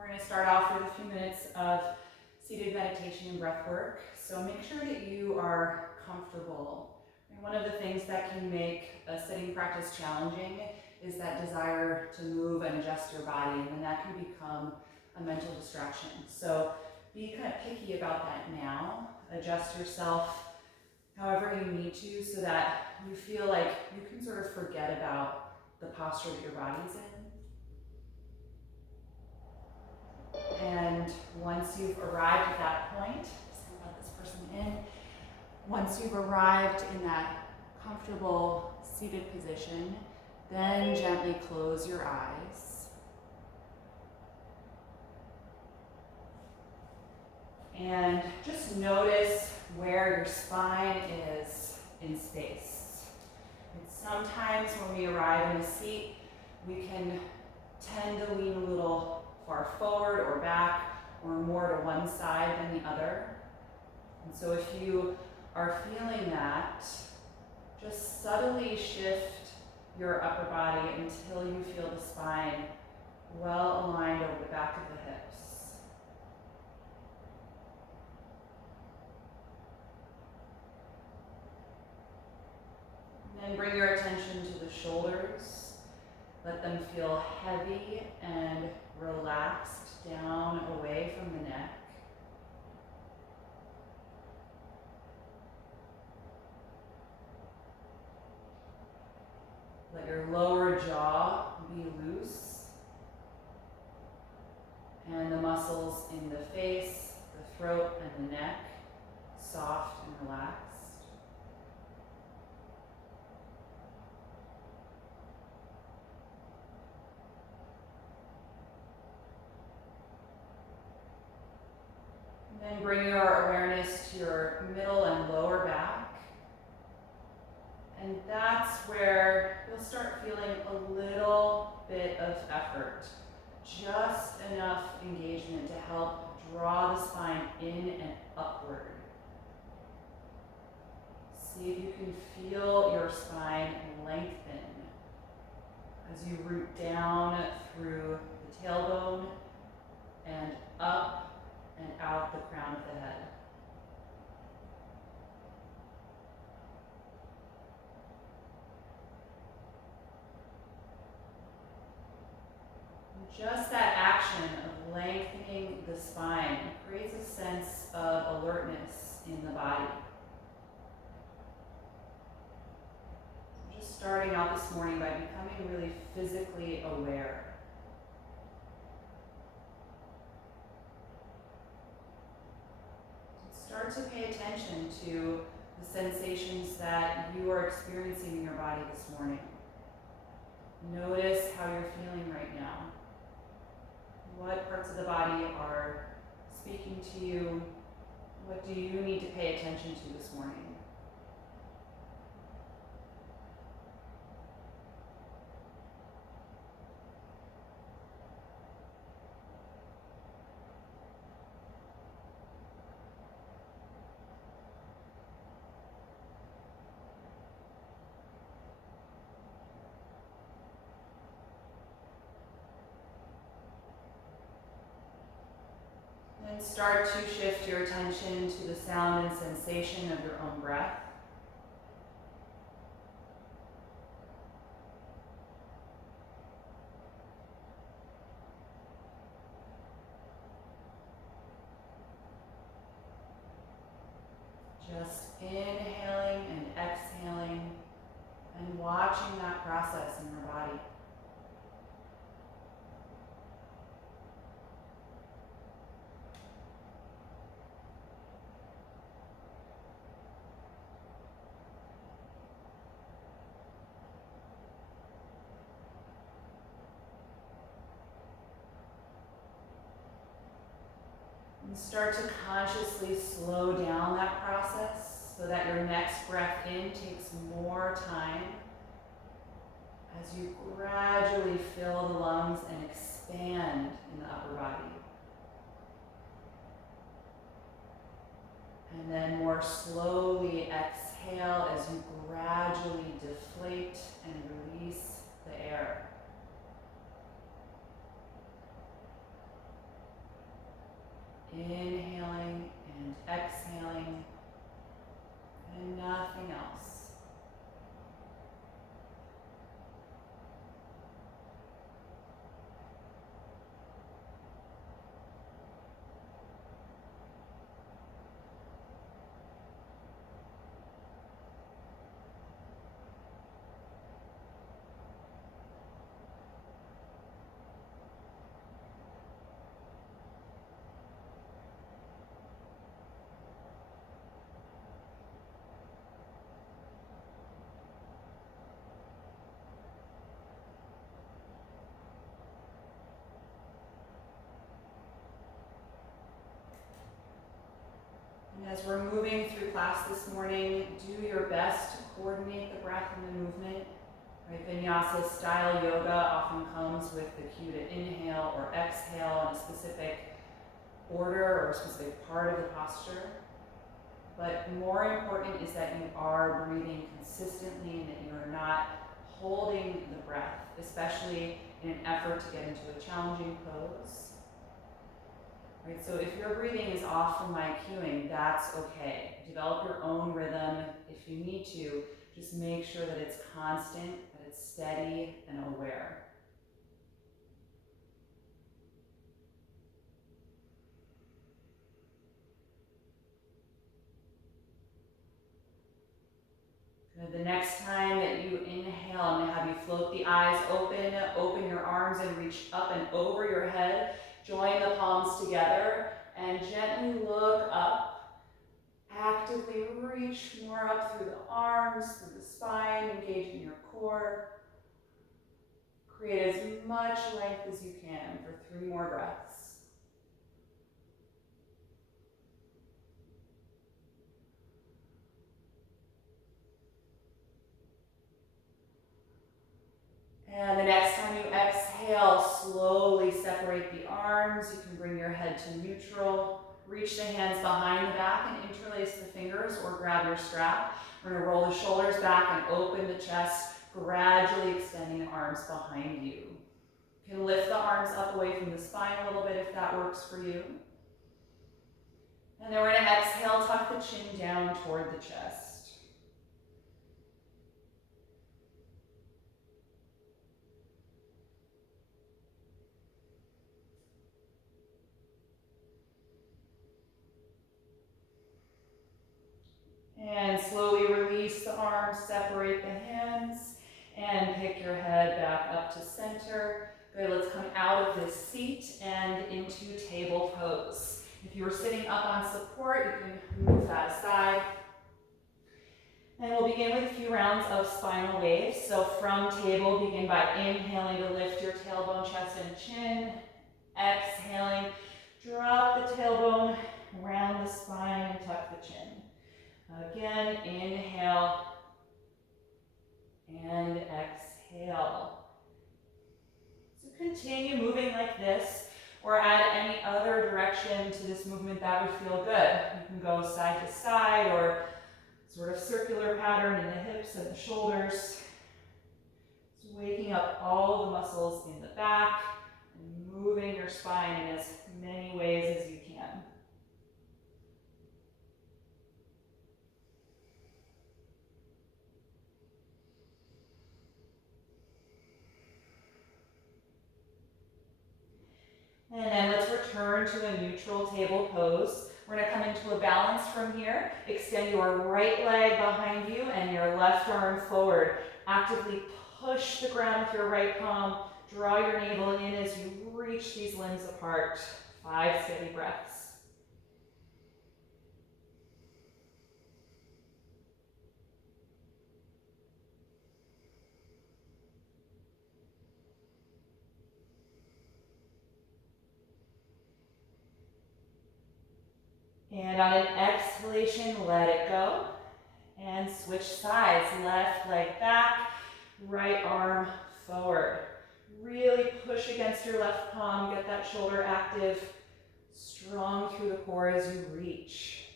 We're going to start off with a few minutes of seated meditation and breath work. So make sure that you are comfortable. And one of the things that can make a sitting practice challenging is that desire to move and adjust your body, and then that can become a mental distraction. So be kind of picky about that now. Adjust yourself however you need to so that you feel like you can sort of forget about the posture that your body's in. And once you've arrived at that point, just gonna let this person in. Once you've arrived in that comfortable seated position, then gently close your eyes. And just notice where your spine is in space. And sometimes when we arrive in a seat, we can tend to lean a little far forward or back, or more to one side than the other. And so if you are feeling that, just subtly shift your upper body until you feel the spine well aligned over the back of the hips. And then bring your attention to the shoulders. Let them feel heavy and relaxed down away from the neck. Let your lower jaw be loose, and the muscles in the face, the throat, and the neck soft and relaxed. And then bring your awareness to your middle and lower back. And that's where you'll start feeling a little bit of effort, just enough engagement to help draw the spine in and upward. See if you can feel your spine lengthen as you root down through the tailbone and up and out the crown of the head. Just that action of lengthening the spine creates a sense of alertness in the body. Just starting out this morning by becoming really physically aware. Start to pay attention to the sensations that you are experiencing in your body this morning. Notice how you're feeling right now. What parts of the body are speaking to you? What do you need to pay attention to this morning? And start to shift your attention to the sound and sensation of your own breath. Just inhaling and exhaling and watching that process in your body. And start to consciously slow down that process so that your next breath in takes more time as you gradually fill the lungs and expand in the upper body. And then more slowly exhale as you gradually deflate and release the air. Inhaling and exhaling, and nothing else. And as we're moving through class this morning, do your best to coordinate the breath and the movement. Right? Vinyasa style yoga often comes with the cue to inhale or exhale in a specific order or a specific part of the posture. But more important is that you are breathing consistently and that you are not holding the breath, especially in an effort to get into a challenging pose. Right, so if your breathing is off from my cueing, that's okay. Develop your own rhythm if you need to. Just make sure that it's constant, that it's steady and aware. Good. The next time that you inhale, I'm going to have you float the eyes open, open your arms and reach up and over your head. Join the palms together and gently look up. Actively reach more up through the arms, through the spine, engaging your core. Create as much length as you can for 3 more breaths. And the next time you exhale, slowly separate the arms. You can bring your head to neutral. Reach the hands behind the back and interlace the fingers or grab your strap. We're going to roll the shoulders back and open the chest, gradually extending the arms behind you. You can lift the arms up away from the spine a little bit if that works for you. And then we're going to exhale, tuck the chin down toward the chest. And slowly release the arms, separate the hands, and pick your head back up to center. Good, let's come out of this seat and into table pose. If you were sitting up on support, you can move that aside. And we'll begin with a few rounds of spinal waves. So from table, begin by inhaling to lift your tailbone, chest, and chin. Exhaling, drop the tailbone, round the spine, and tuck the chin. Again, inhale and exhale. So continue moving like this, or add any other direction to this movement that would feel good. You can go side to side or sort of circular pattern in the hips and the shoulders. So waking up all the muscles in the back and moving your spine in as many ways as you can. And then let's return to a neutral table pose. We're going to come into a balance from here. Extend your right leg behind you and your left arm forward. Actively push the ground with your right palm. Draw your navel in as you reach these limbs apart. 5 steady breaths. And on an exhalation, let it go. And switch sides. Left leg back, right arm forward. Really push against your left palm. Get that shoulder active. Strong through the core as you reach.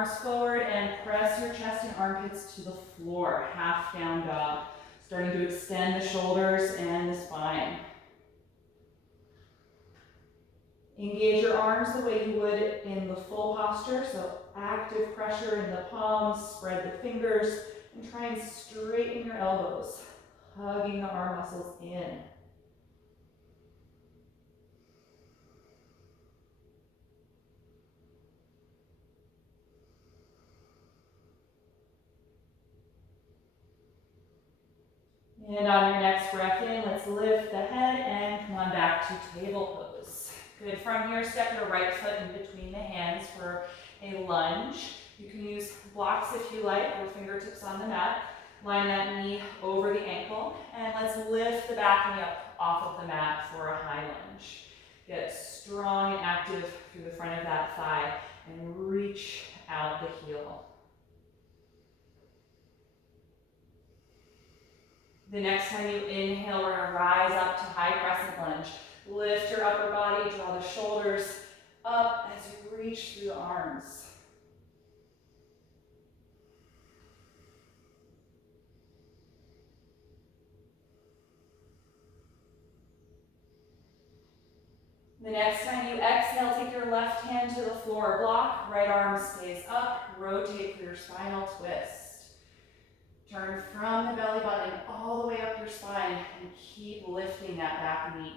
arms forward and press your chest and armpits to the floor. Half down dog. Starting to extend the shoulders and the spine. Engage your arms the way you would in the full posture, so active pressure in the palms, spread the fingers, and try and straighten your elbows, hugging the arm muscles in. And on your next breath in, let's lift the head and come on back to table pose. Good. From here, step your right foot in between the hands for a lunge. You can use blocks if you like, or fingertips on the mat. Line that knee over the ankle, and let's lift the back knee up off of the mat for a high lunge. Get strong and active through the front of that thigh, and reach out the heel. The next time you inhale, we're gonna rise up to high crescent lunge. Lift your upper body, draw the shoulders up as you reach through the arms. The next time you exhale, take your left hand to the floor block, right arm stays up, rotate for your spinal twist. Turn from the belly button all the way up your spine and keep lifting that back knee.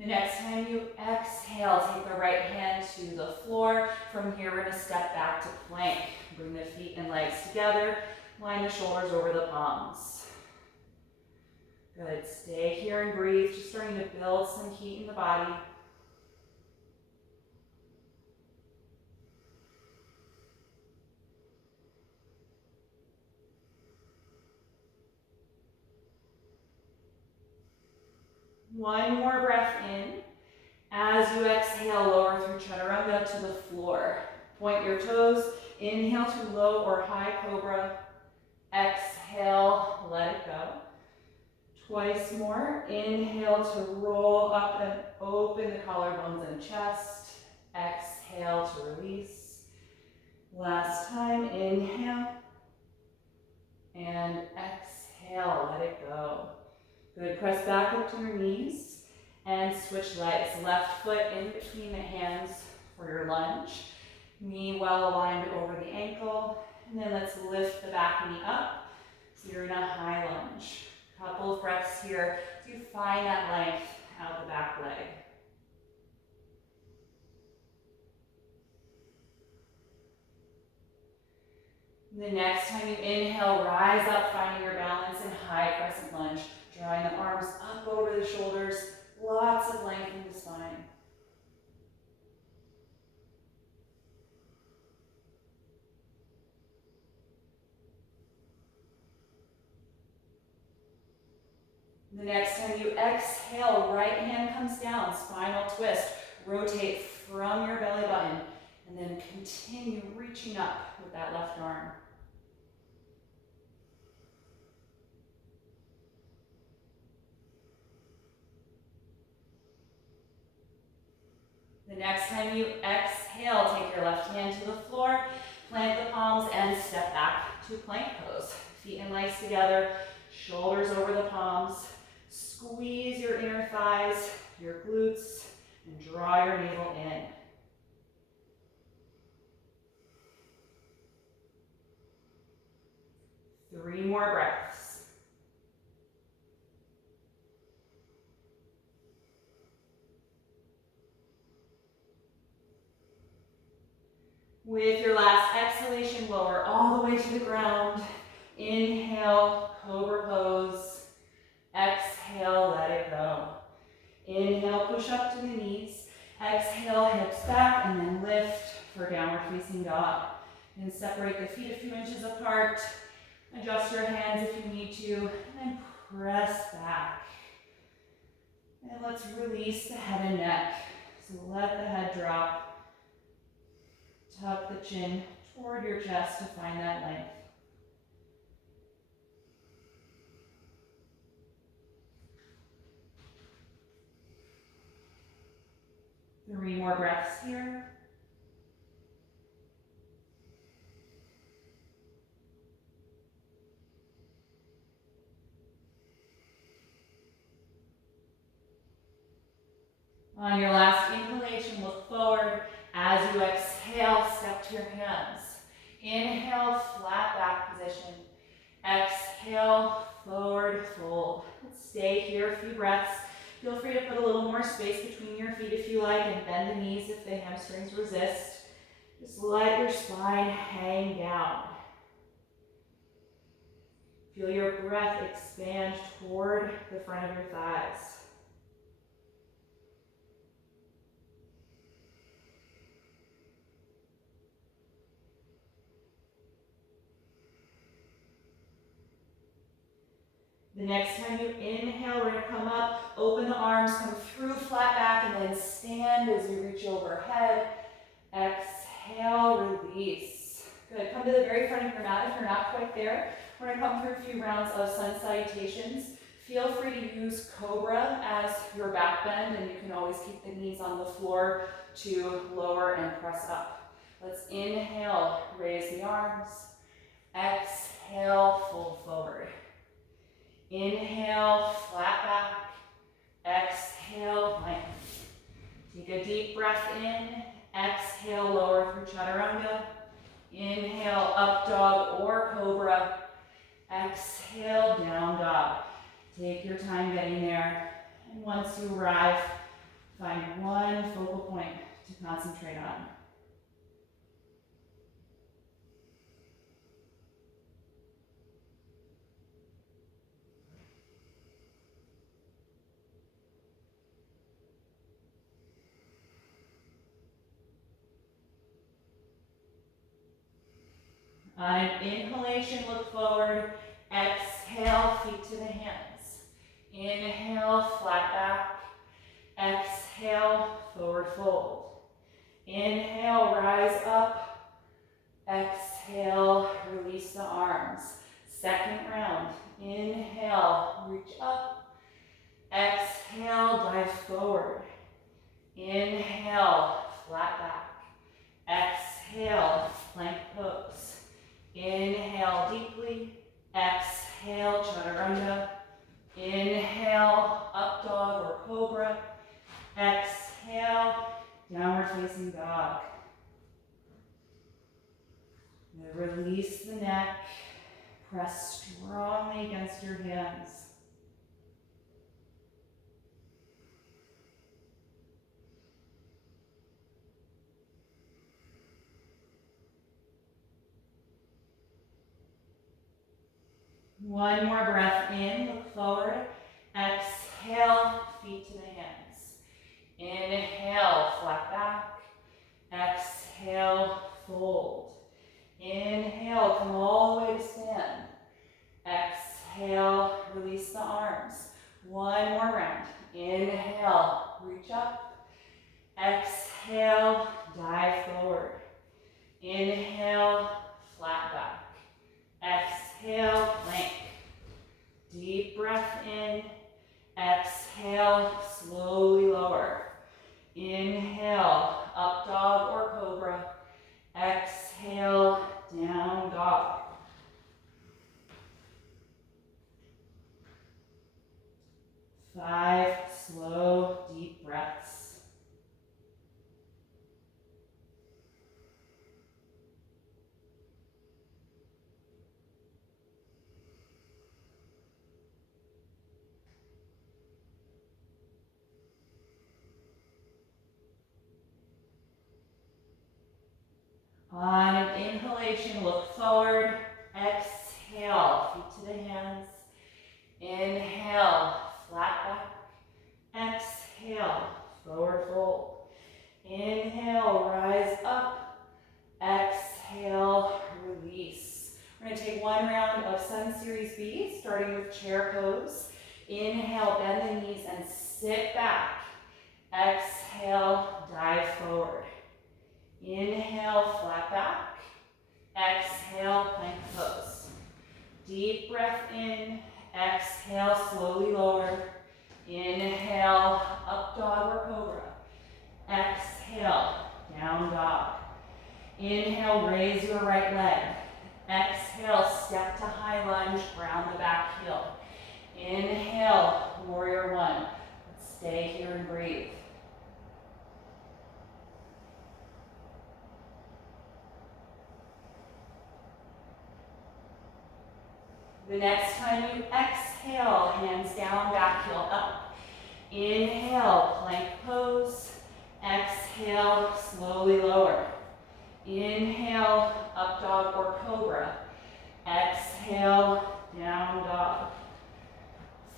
The next time you exhale, take the right hand to the floor. From here, we're gonna step back to plank. Bring the feet and legs together. Line the shoulders over the palms. Good, stay here and breathe. Just starting to build some heat in the body. One more breath in. As you exhale, lower through chaturanga to the floor. Point your toes. Inhale to low or high cobra. Exhale, let it go. Twice more. Inhale to roll up and open the collarbones and chest. Exhale to release. Last time, inhale. And exhale, let it go. Good, press back up to your knees and switch legs. Left foot in between the hands for your lunge. Knee well aligned over the ankle. And then let's lift the back knee up. So you're in a high lunge. Couple of breaths here as you find that length out the back leg. The next time you inhale, rise up, finding your balance in high crescent lunge. Drawing the arms up over the shoulders, lots of length in the spine. The next time you exhale, right hand comes down, spinal twist. Rotate from your belly button, and then continue reaching up with that left arm. The next time you exhale, take your left hand to the floor, plant the palms, and step back to plank pose. Feet and legs together, shoulders over the palms. Squeeze your inner thighs, your glutes, and draw your navel in. Three more breaths. With your last exhalation, lower all the way to the ground. Inhale, cobra pose. Exhale, let it go. Inhale, push up to the knees. Exhale, hips back, and then lift for downward facing dog. And separate the feet a few inches apart. Adjust your hands if you need to, and then press back. And let's release the head and neck. So let the head drop. Tuck the chin toward your chest to find that length. more breaths here. On your last inhalation, look forward. As you exhale, step to your hands. Inhale, flat back position. Exhale, forward fold. Let's stay here a few breaths. Feel free to put a little more space between your feet if you like, and bend the knees if the hamstrings resist. Just let your spine hang down. Feel your breath expand toward the front of your thighs. The next time you inhale, we're going to come up, open the arms, come through flat back, and then stand as you reach overhead. Exhale, release. Good. Come to the very front of your mat if you're not quite there. We're going to come through a few rounds of sun salutations. Feel free to use Cobra as your back bend, and you can always keep the knees on the floor to lower and press up. Let's inhale, raise the arms. Exhale, fold forward. Inhale, flat back. Exhale, plank. Take a deep breath in. Exhale, lower through chaturanga. Inhale, up dog or cobra. Exhale, down dog. Take your time getting there. And once you arrive, find one focal point to concentrate on. On an inhalation, look forward. Exhale, feet to the hands. Inhale, flat back. Exhale, forward fold. Inhale, rise up. Exhale, release the arms. Second round. Inhale, reach up. Exhale, dive forward. Inhale, flat back. Exhale, plank pose. Inhale deeply. Exhale, chaturanga. Inhale, up dog or cobra. Exhale, downward facing dog. Now release the neck. Press strongly against your hands. One more breath in, look forward. Exhale, feet to the hands. Inhale, flat back. Exhale, fold. Inhale, come all the way to stand. Exhale, release the arms. One more round. Inhale, reach up. Exhale, dive forward. Inhale, flat back. Exhale, plank. Deep breath in. Exhale, slowly lower. Inhale, up dog or cobra. Exhale, down dog. Five slow, deep breaths. On an inhalation, look forward. Exhale, feet to the hands. Inhale, flat back. Exhale, forward fold. Inhale, rise up. Exhale, release. We're going to take one round of Sun Series B, starting with chair pose. Inhale, bend the knees and sit back. Exhale, dive forward. Inhale, flat back. Exhale, plank pose. Deep breath in. Exhale, slowly lower. Inhale, up dog or cobra. Exhale. Inhale, raise your right leg. Exhale, step to high lunge, ground the back heel. Inhale, warrior one. Stay here and breathe. The next time you exhale, hands down, back heel up. Inhale, plank pose. Exhale, slowly lower. Inhale, up dog or cobra. Exhale, down dog.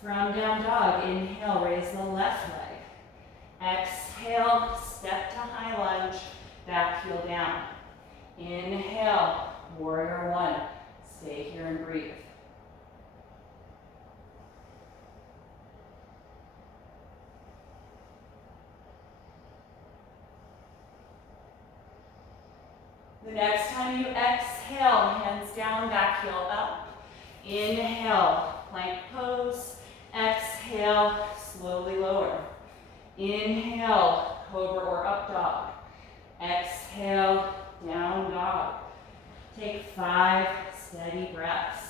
From down dog, inhale, raise the left leg. Exhale, step to high lunge, back heel down. Inhale, warrior one. Stay here and breathe. The next time you exhale, hands down, back heel up. Inhale, plank pose. Exhale, slowly lower. Inhale, cobra or up dog. Exhale, down dog. Take 5 steady breaths.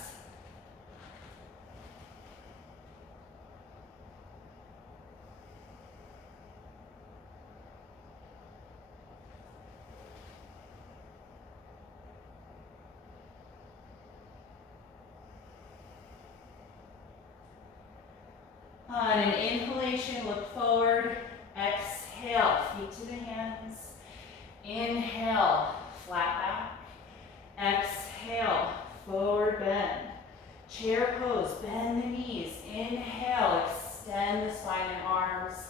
On an inhalation, look forward. Exhale, feet to the hands. Inhale, flat back. Exhale, forward bend. Chair pose, bend the knees. Inhale, extend the spine and arms.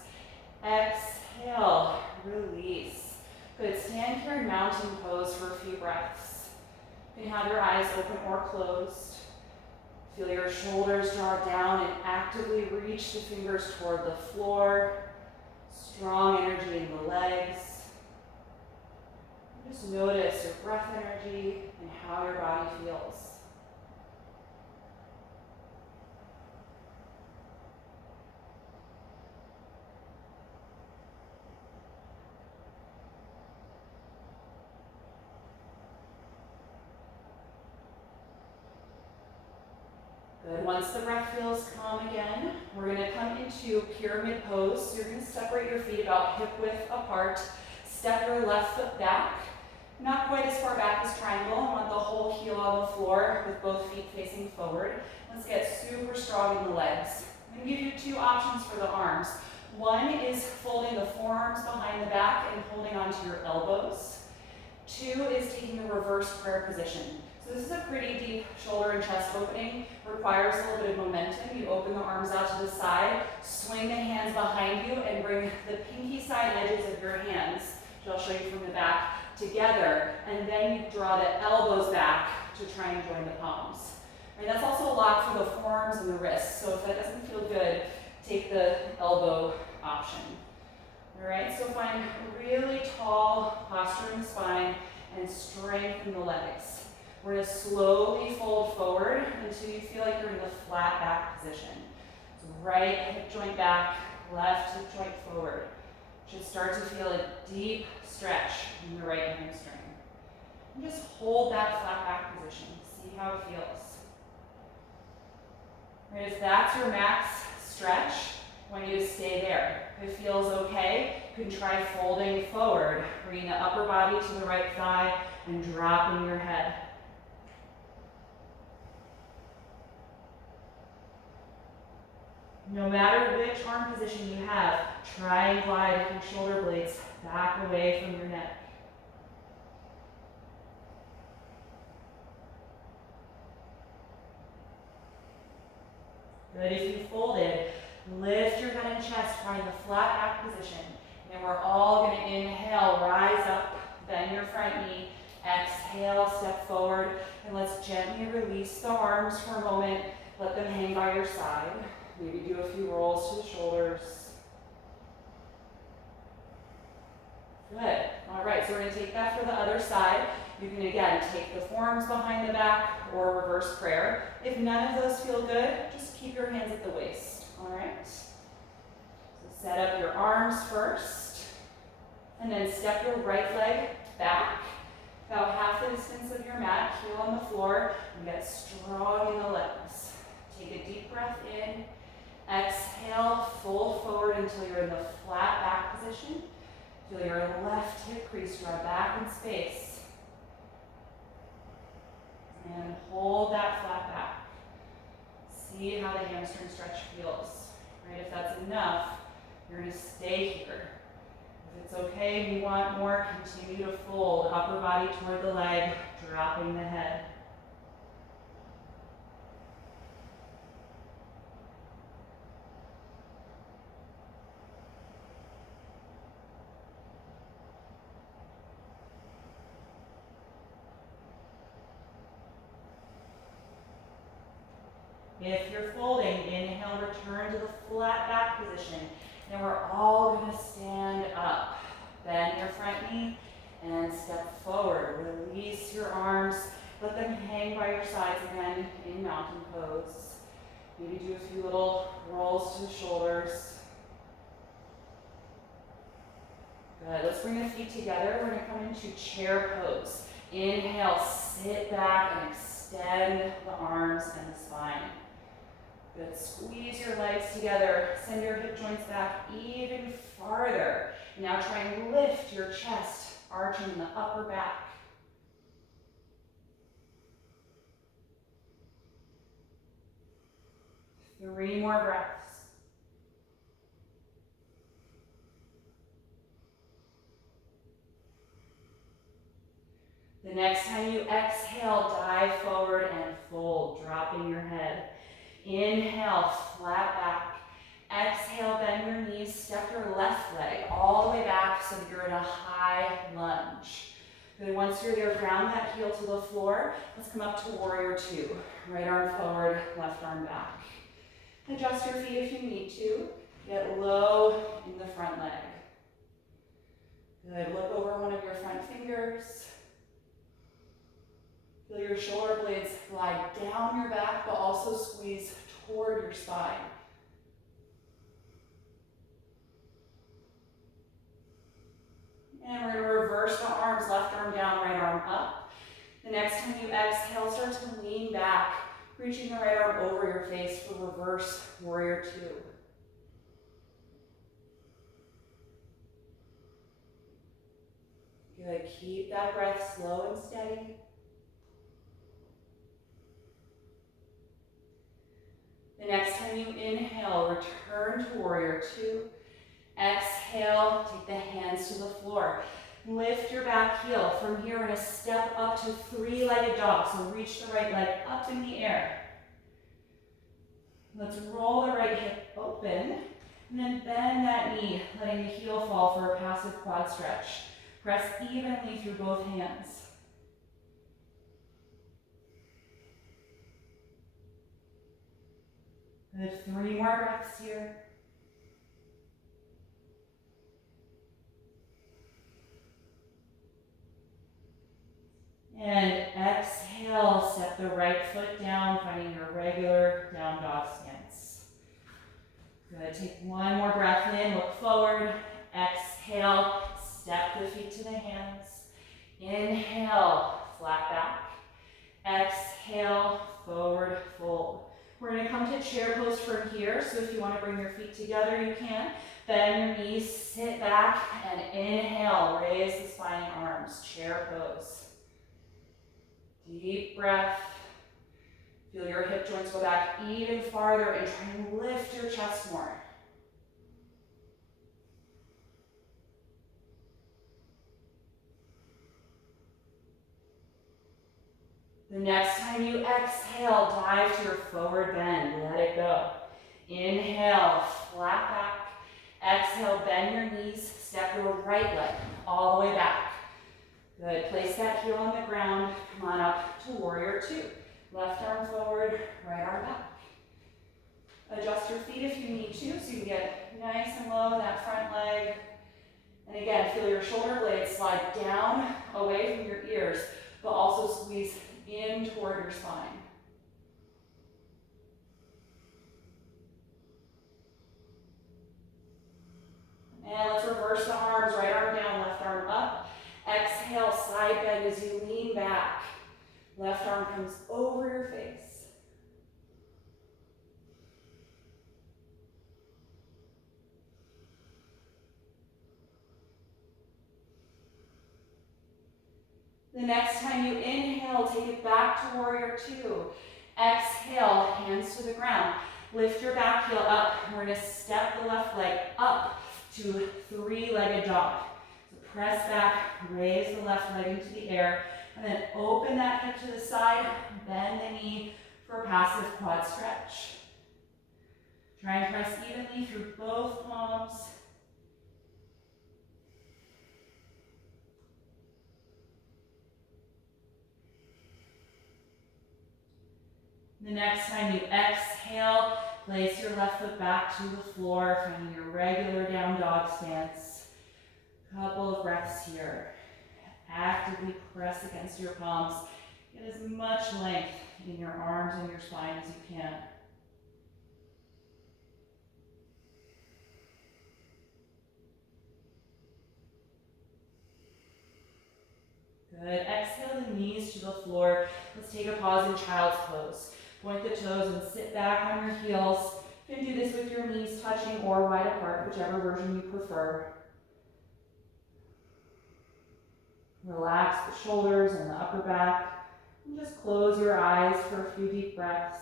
Exhale, release. Good, stand here in mountain pose for a few breaths. You can have your eyes open or closed. Feel your shoulders draw down and actively reach the fingers toward the floor. Strong energy in the legs. Just notice your breath energy and how your body feels. Good. Once the breath feels calm again, we're going to come into pyramid pose. So you're going to separate your feet about hip width apart. Step your left foot back. Not quite as far back as triangle. I want the whole heel on the floor with both feet facing forward. Let's get super strong in the legs. I'm going to give you 2 options for the arms. One is folding the forearms behind the back and holding onto your elbows. 2 is taking the reverse prayer position. So this is a pretty deep shoulder and chest opening. Requires a little bit of momentum. You open the arms out to the side, swing the hands behind you, and bring the pinky side edges of your hands, which I'll show you from the back, together, and then you draw the elbows back to try and join the palms. And that's also a lock for the forearms and the wrists, so if that doesn't feel good, take the elbow option. All right, so find really tall posture in the spine and strengthen the legs. We're going to slowly fold forward until you feel like you're in the flat back position. So right hip joint back, left hip joint forward. Should start to feel a deep stretch in the right hamstring. And just hold that flat back position. See how it feels. Right, if that's your max stretch, I want you to stay there. If it feels okay, you can try folding forward, bringing the upper body to the right thigh and dropping your head. No matter which arm position you have, try and glide your shoulder blades back away from your neck. Good, if you folded, lift your head and chest, find the flat back position. And we're all going to inhale, rise up, bend your front knee, exhale, step forward, and let's gently release the arms for a moment. Let them hang by your side. Maybe do a few rolls to the shoulders. Good. All right, so we're going to take that for the other side. You can, again, take the forearms behind the back or reverse prayer. If none of those feel good, just keep your hands at the waist. All right? So set up your arms first, and then step your right leg back. Good, strong in the legs. Take a deep breath in. Exhale, fold forward until you're in the flat back position. Feel your left hip crease draw back in space. And hold that flat back. See how the hamstring stretch feels. Right? If that's enough, you're going to stay here. If it's okay, we want more, continue to fold. Upper body toward the leg, dropping the head. If you're folding, inhale, return to the flat back position. Then we're all going to stand up. Bend your front knee and step forward. Release your arms. Let them hang by your sides again in mountain pose. Maybe do a few little rolls to the shoulders. Good. Let's bring the feet together. We're going to come into chair pose. Inhale, sit back and extend the arms and the spine. Good. Squeeze your legs together. Send your hip joints back even farther. Now try and lift your chest, arching in the upper back. Three more breaths. The next time you exhale, dive forward and fold, dropping your head. Inhale, flat back. Exhale, bend your knees, step your left leg all the way back so that you're in a high lunge. Good, once you're there, ground that heel to the floor. Let's come up to warrior two. Right arm forward, left arm back. Adjust your feet if you need to. Get low in the front leg. Good, look over one of your front fingers. Feel your shoulder blades glide down your back, but also squeeze toward your spine. And we're going to reverse the arms, left arm down, right arm up. The next time you exhale, start to lean back, reaching the right arm over your face for reverse warrior two. Good, keep that breath slow and steady. The next time you inhale, return to warrior two. Exhale, take the hands to the floor. Lift your back heel. From here, we're going to step up to three-legged dog. So reach the right leg up in the air. Let's roll the right hip open. And then bend that knee, letting the heel fall for a passive quad stretch. Press evenly through both hands. Good, three more breaths here. And exhale, step the right foot down, finding your regular down dog stance. Good, take one more breath in, look forward. Exhale, step the feet to the hands. Inhale, flat back. Exhale, forward fold. We're going to come to chair pose from here, so if you want to bring your feet together, you can. Bend your knees, sit back, and inhale, raise the spine and arms, chair pose. Deep breath. Feel your hip joints go back even farther and try and lift your chest more. The next time you exhale, dive to your forward bend. Let it go. Inhale, flat back. Exhale, bend your knees. Step your right leg all the way back. Good. Place that heel on the ground. Come on up to warrior two. Left arm forward, right arm back. Adjust your feet if you need to, so you can get nice and low in that front leg. And again, feel your shoulder blades slide down away from your ears, but also squeeze in toward your spine. And let's reverse the arms, right arm down, left arm up. Exhale, side bend as you lean back. Left arm comes over your face. The next time you inhale, take it back to warrior two. Exhale, hands to the ground. Lift your back heel up. We're going to step the left leg up to three-legged dog. So press back, raise the left leg into the air, and then open that hip to the side, bend the knee for a passive quad stretch. Try and press evenly through both palms. The next time you exhale, place your left foot back to the floor, finding your regular down dog stance. Couple of breaths here. Actively press against your palms. Get as much length in your arms and your spine as you can. Good. Exhale the knees to the floor. Let's take a pause in child's pose. Point the toes and sit back on your heels. You can do this with your knees touching or wide apart, whichever version you prefer. Relax the shoulders and the upper back. And just close your eyes for a few deep breaths.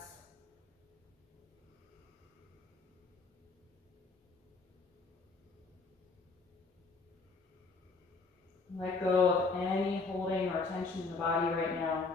Let go of any holding or tension in the body right now.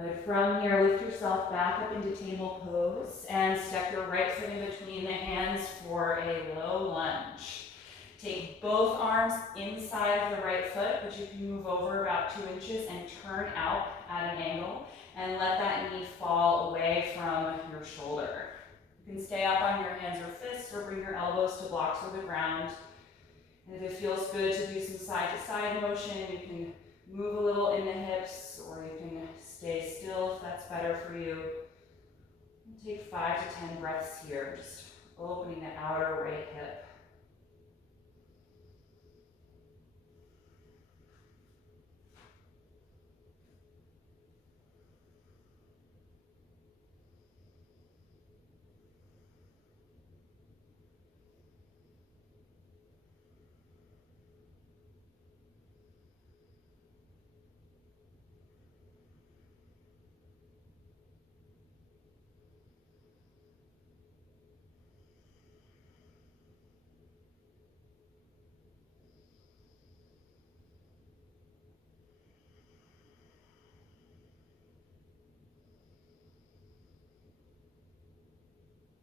Good. From here, lift yourself back up into table pose and step your right foot in between the hands for a low lunge. Take both arms inside of the right foot, but you can move over about 2 inches and turn out at an angle and let that knee fall away from your shoulder. You can stay up on your hands or fists or bring your elbows to blocks or the ground. And if it feels good to do some side-to-side motion, you can move a little in the hips, or you can stay still if that's better for you. Take 5 to 10 breaths here, just opening the outer right hip.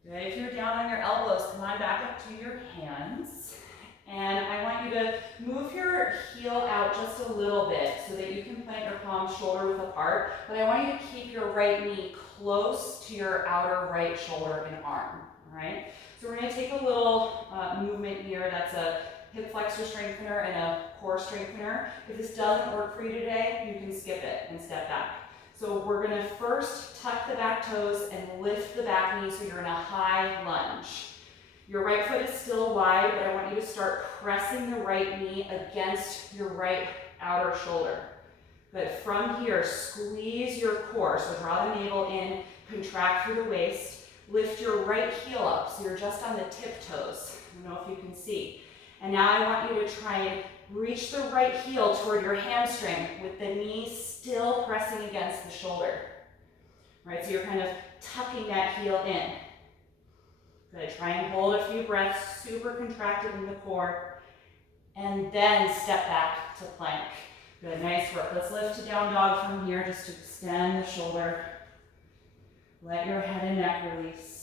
Good. If you're down on your elbows, come on back up to your hands. And I want you to move your heel out just a little bit so that you can plant your palms shoulder width apart. But I want you to keep your right knee close to your outer right shoulder and arm. All right? So we're going to take a little movement here. That's a hip flexor strengthener and a core strengthener. If this doesn't work for you today, you can skip it and step back. So we're going to first tuck the back toes and lift the back knee so you're in a high lunge. Your right foot is still wide, but I want you to start pressing the right knee against your right outer shoulder. Good. From here, squeeze your core. So draw the navel in, contract through the waist. Lift your right heel up so you're just on the tiptoes. I don't know if you can see. And now I want you to try and reach the right heel toward your hamstring with the knee still pressing against the shoulder. Right, so you're kind of tucking that heel in. Good, try and hold a few breaths, super contracted in the core, and then step back to plank. Good, nice work. Let's lift to down dog from here just to extend the shoulder. Let your head and neck release.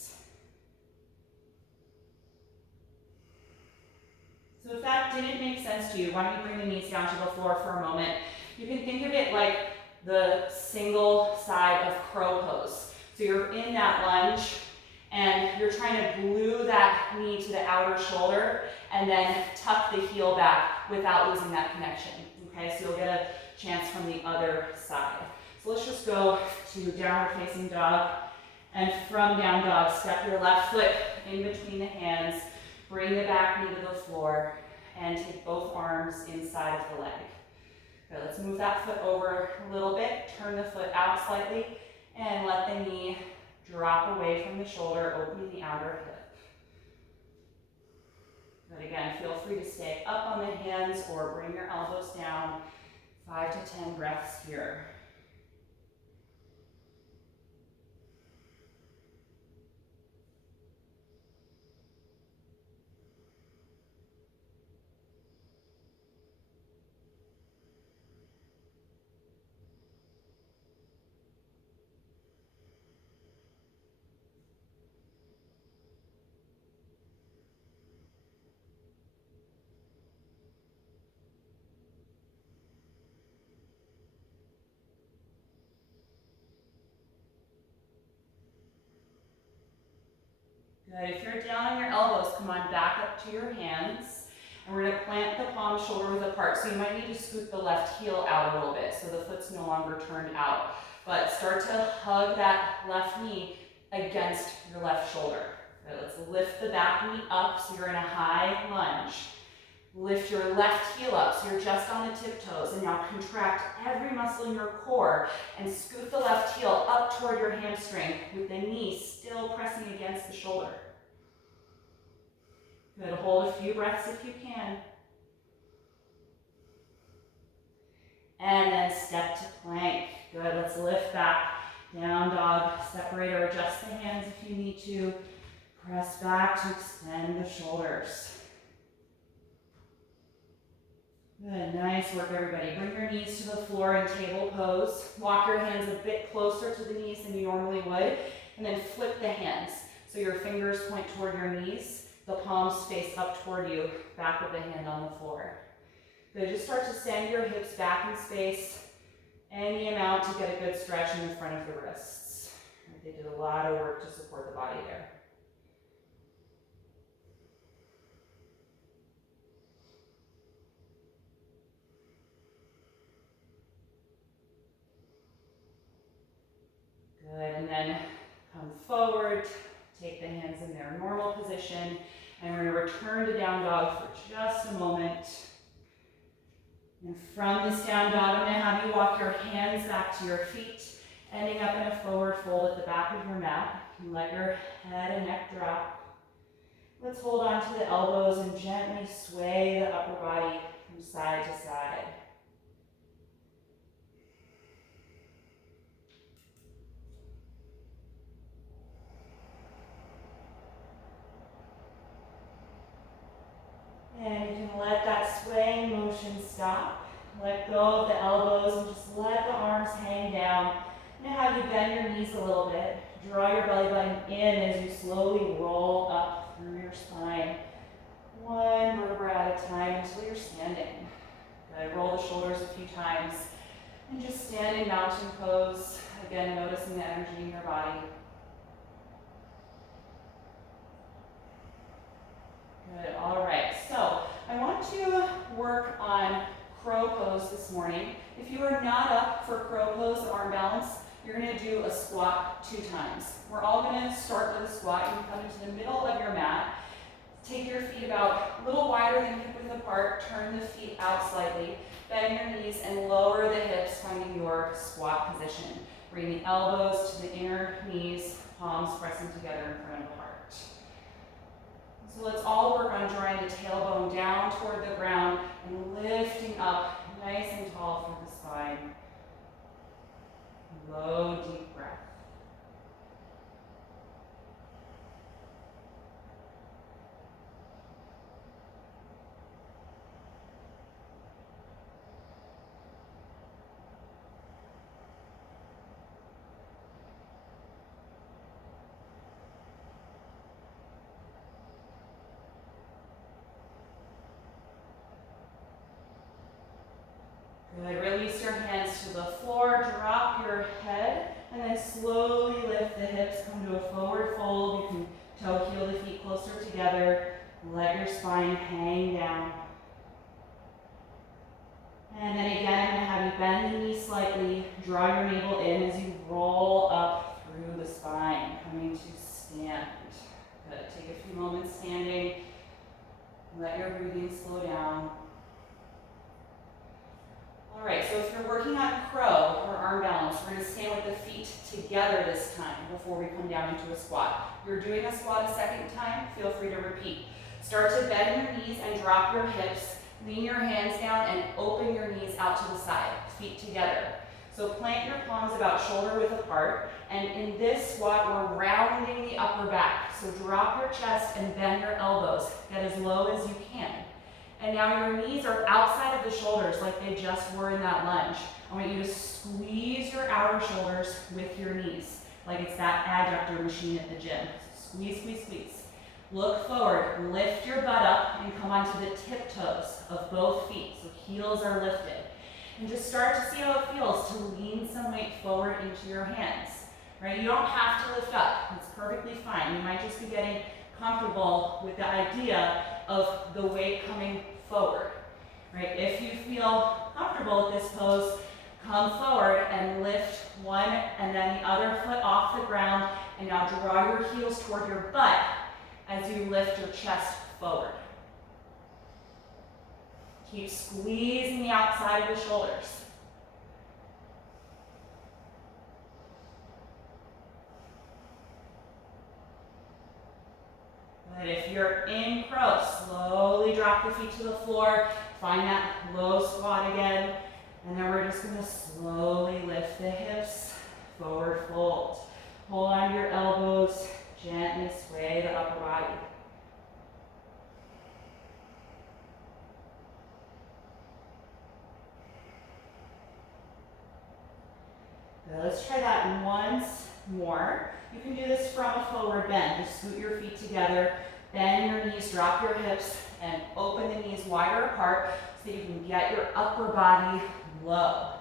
So if that didn't make sense to you, why don't you bring the knees down to the floor for a moment. You can think of it like the single side of crow pose. So you're in that lunge and you're trying to glue that knee to the outer shoulder and then tuck the heel back without losing that connection. Okay, so you'll get a chance from the other side. So let's just go to downward facing dog. And from down dog, step your left foot in between the hands, bring the back knee to the floor, and take both arms inside of the leg. Good, let's move that foot over a little bit, turn the foot out slightly, and let the knee drop away from the shoulder, opening the outer hip. Good, again, feel free to stay up on the hands or bring your elbows down. 5 to 10 breaths here. Good, if you're down on your elbows, come on back up to your hands. And we're gonna plant the palms shoulder width apart. So you might need to scoot the left heel out a little bit so the foot's no longer turned out. But start to hug that left knee against your left shoulder. Good, let's lift the back knee up so you're in a high lunge. Lift your left heel up so you're just on the tiptoes, and now contract every muscle in your core and scoot the left heel up toward your hamstring with the knee still pressing against the shoulder. Good, hold a few breaths if you can. And then step to plank. Good, let's lift back, down dog, separate or adjust the hands if you need to. Press back to extend the shoulders. Good, nice work everybody. Bring your knees to the floor in table pose. Walk your hands a bit closer to the knees than you normally would, and then flip the hands. So your fingers point toward your knees, the palms face up toward you, back of the hand on the floor. Good, just start to send your hips back in space, any amount to get a good stretch in the front of the wrists. They did a lot of work to support the body there. Good, and then come forward, take the hands in their normal position, and we're going to return to down dog for just a moment. And from this down dog, I'm going to have you walk your hands back to your feet, ending up in a forward fold at the back of your mat. And let your head and neck drop. Let's hold on to the elbows and gently sway the upper body from side to side. And you can let that swaying motion stop. Let go of the elbows and just let the arms hang down. Now have you bend your knees a little bit. Draw your belly button in as you slowly roll up through your spine. One vertebra at a time until you're standing. Good. Roll the shoulders a few times. And just stand in mountain pose. Again, noticing the energy in your body. Good, all right, so I want to work on crow pose this morning. If you are not up for crow pose, arm balance, you're gonna do a squat 2 times. We're all gonna start with a squat. You can come into the middle of your mat, take your feet about a little wider than hip width apart, turn the feet out slightly, bend your knees and lower the hips, finding your squat position. Bring the elbows to the inner knees, palms pressing together in front of the heart. So let's all work on drawing the tailbone down toward the ground and lifting up nice and tall through the spine. Low, deep breath. Good, release your hands to the floor, drop your head, and then slowly lift lift the hips, come to a forward fold. You can toe heel the feet closer together. Let your spine hang down. And then again, I'm going to have you bend the knees slightly, draw your navel in as you roll up through the spine, coming to stand. Good. Take a few moments standing. Let your breathing slow down. All right, so if you're working on crow or arm balance, we're going to stand with the feet together this time before we come down into a squat. If you're doing a squat a second time, feel free to repeat. Start to bend your knees and drop your hips. Lean your hands down and open your knees out to the side, feet together. So plant your palms about shoulder width apart, and in this squat, we're rounding the upper back. So drop your chest and bend your elbows. Get as low as you can. And now your knees are outside of the shoulders like they just were in that lunge. I want you to squeeze your outer shoulders with your knees, like it's that adductor machine at the gym. Squeeze, squeeze, squeeze. Look forward, lift your butt up and come onto the tiptoes of both feet, so heels are lifted. And just start to see how it feels to lean some weight forward into your hands, right? You don't have to lift up, it's perfectly fine. You might just be getting comfortable with the idea of the weight coming forward, right? If you feel comfortable with this pose, come forward and lift one and then the other foot off the ground, and now draw your heels toward your butt as you lift your chest forward. Keep squeezing the outside of the shoulders. But if you're in crow, slowly drop the feet to the floor. Find that low squat again. And then we're just going to slowly lift the hips, forward fold. Hold on to your elbows, gently sway the upper body. Good. Let's try that once more. You can do this from a forward bend. Just scoot your feet together, bend your knees, drop your hips, and open the knees wider apart so that you can get your upper body low.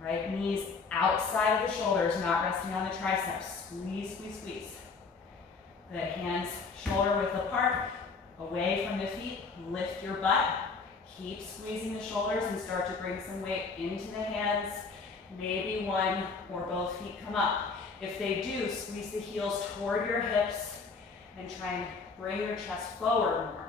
Right? Knees outside of the shoulders, not resting on the triceps. Squeeze, squeeze, squeeze. Good. Hands shoulder width apart, away from the feet. Lift your butt. Keep squeezing the shoulders and start to bring some weight into the hands. Maybe one or both feet come up. If they do, squeeze the heels toward your hips and try and bring your chest forward more.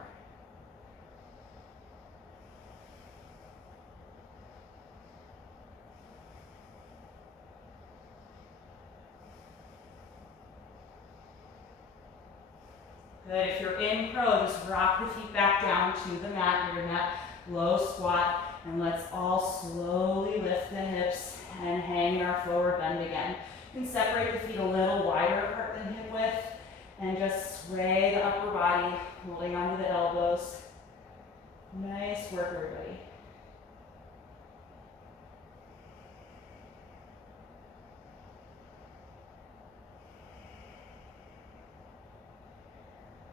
Good. If you're in crow, just rock the feet back down to the mat. You're in that low squat. And let's all slowly lift the hips and hang our forward bend again. You can separate the feet a little wider apart than hip width and just sway the upper body, holding onto the elbows. Nice work, everybody.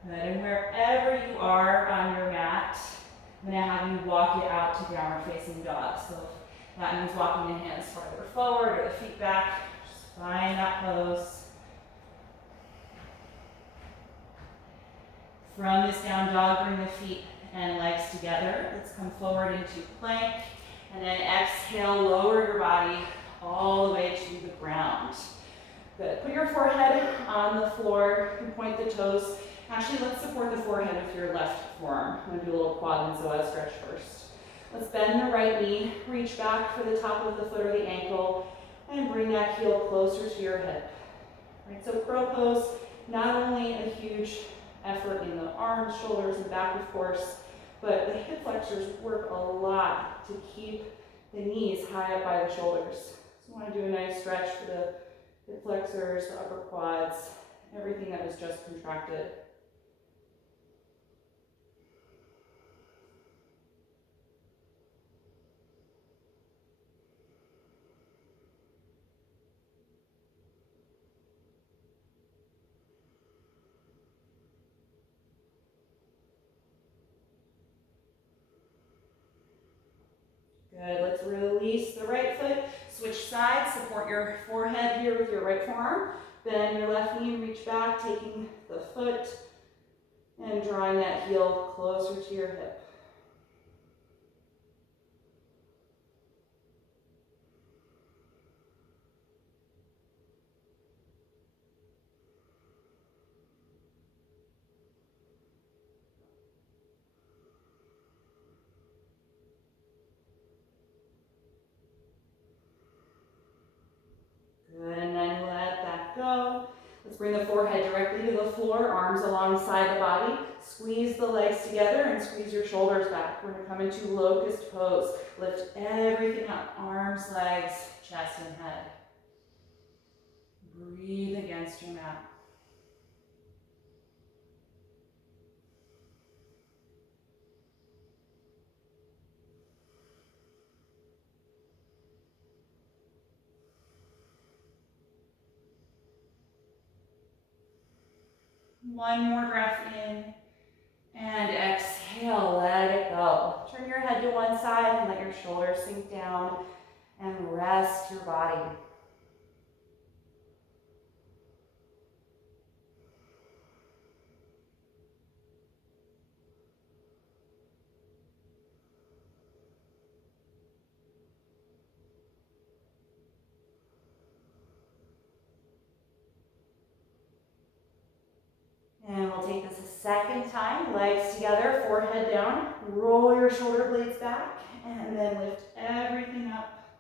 Good, and wherever you are on your mat, I'm going to have you walk it out to downward facing dog. So if that means walking the hands farther forward or the feet back, just find that pose. From this down dog, bring the feet and legs together. Let's come forward into plank, and then exhale, lower your body all the way to the ground. Good. Put your forehead on the floor. You can point the toes. Actually, let's support the forehead with your left forearm. I'm going to do a little quad and psoas stretch first. Let's bend the right knee, reach back for the top of the foot or the ankle, and bring that heel closer to your hip. Right, so crow pose, not only a huge effort in the arms, shoulders, and back, of course, but the hip flexors work a lot to keep the knees high up by the shoulders. So you want to do a nice stretch for the hip flexors, the upper quads, everything that was just contracted. Good, let's release the right foot, switch sides. side. Support your forehead here with your right forearm. Bend your left knee, reach back, taking the foot and drawing that heel closer to your hip. Good, and then let that go. Let's bring the forehead directly to the floor, arms alongside the body. Squeeze the legs together and squeeze your shoulders back. We're gonna come into locust pose. Lift everything up, arms, legs, chest, and head. Breathe against your mat. One more breath in, and exhale, let it go. Turn your head to one side and let your shoulders sink down and rest your body. And we'll take this a second time, legs together, forehead down, roll your shoulder blades back, and then lift everything up,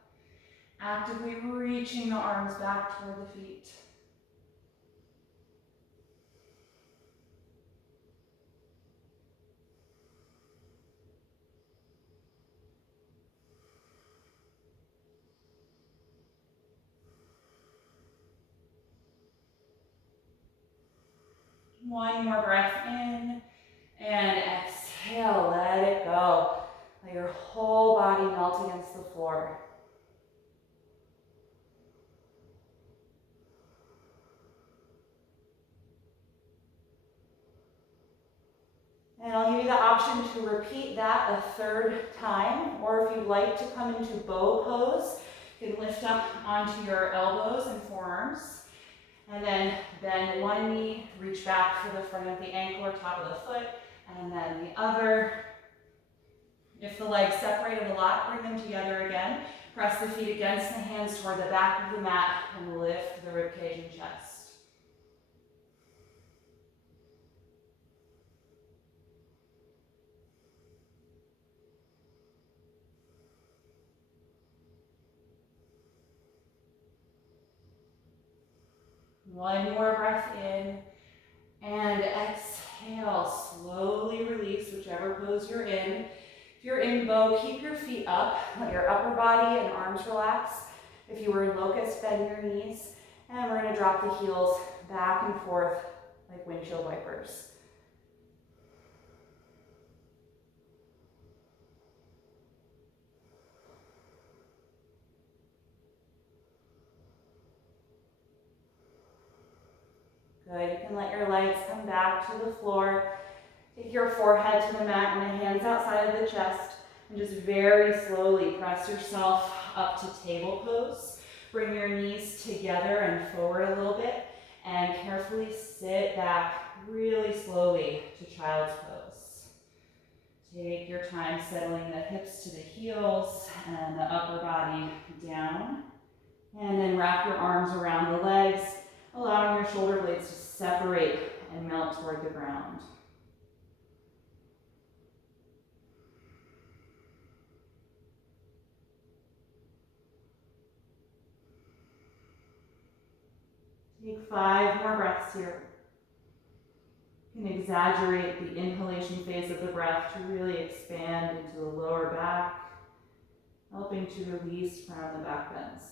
actively reaching the arms back toward the feet. One more breath in, and exhale, let it go. Let your whole body melt against the floor. And I'll give you the option to repeat that a third time, or if you'd like to come into bow pose, you can lift up onto your elbows and forearms, and then bend one knee, reach back for the front of the ankle or top of the foot, and then the other. If the legs separated a lot, bring them together again. Press the feet against the hands toward the back of the mat and lift the ribcage and chest. One more breath in, and exhale. Slowly release whichever pose you're in. If you're in bow, keep your feet up. Let your upper body and arms relax. If you were in locust, bend your knees. And we're going to drop the heels back and forth like windshield wipers. Good. You can let your legs come back to the floor. Take your forehead to the mat and the hands outside of the chest. And just very slowly press yourself up to table pose. Bring your knees together and forward a little bit. And carefully sit back really slowly to child's pose. Take your time settling the hips to the heels and the upper body down. And then wrap your arms around the legs, allowing your shoulder blades to separate and melt toward the ground. Take 5 more breaths here. You can exaggerate the inhalation phase of the breath to really expand into the lower back, helping to release from the back bends.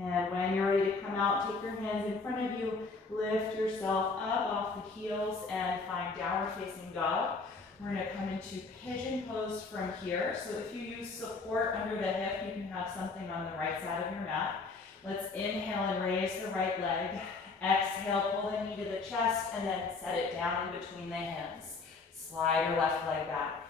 And when you're ready to come out, take your hands in front of you, lift yourself up off the heels and find downward facing dog. We're gonna come into pigeon pose from here. So if you use support under the hip, you can have something on the right side of your mat. Let's inhale and raise the right leg. Exhale, pull the knee to the chest and then set it down in between the hands. Slide your left leg back.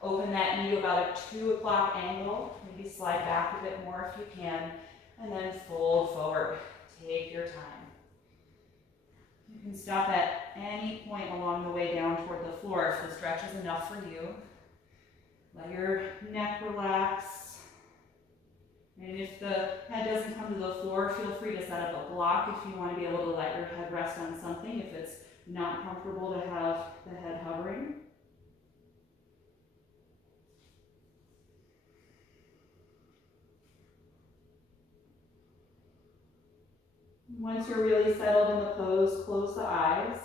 Open that knee to about a 2 o'clock angle. Maybe slide back a bit more if you can. And then fold forward. Take your time. You can stop at any point along the way down toward the floor if the stretch is enough for you. Let your neck relax. And if the head doesn't come to the floor, feel free to set up a block if you want to be able to let your head rest on something if it's not comfortable to have the head hovering. Once you're really settled in the pose, close the eyes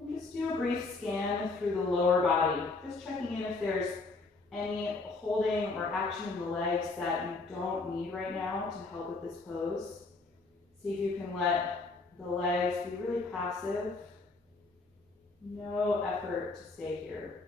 and just do a brief scan through the lower body. Just checking in if there's any holding or action in the legs that you don't need right now to help with this pose. See if you can let the legs be really passive. No effort to stay here.